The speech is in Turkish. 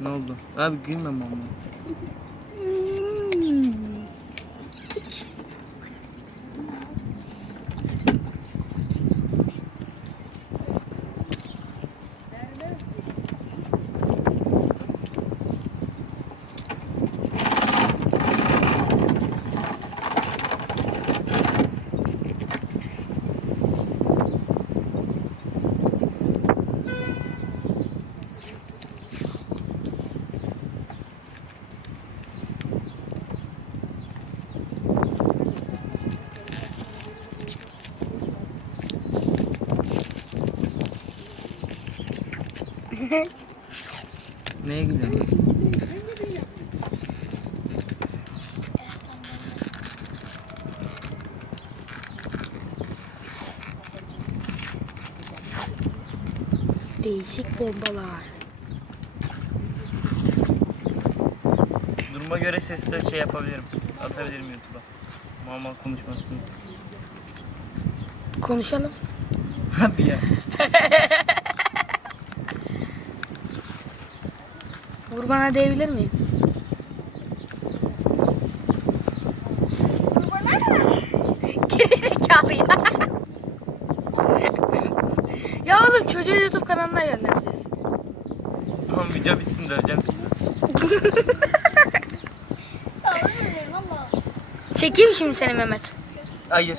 Ne oldu? Abi gülme mama. Neye gülüyorsun? Değişik bombalar. Duruma göre sesi de şey yapabilirim. Atabilirim YouTube'a. Mama konuşmasını. Konuşalım. Hadi ya. Vur bana diyebilir miyim? Gerizekalı ya. Ya oğlum çocuğu YouTube kanalına göndereceğiz. Tamam video bitsin döveceğim sizi. Çekeyim şimdi seni Mehmet. Hayır.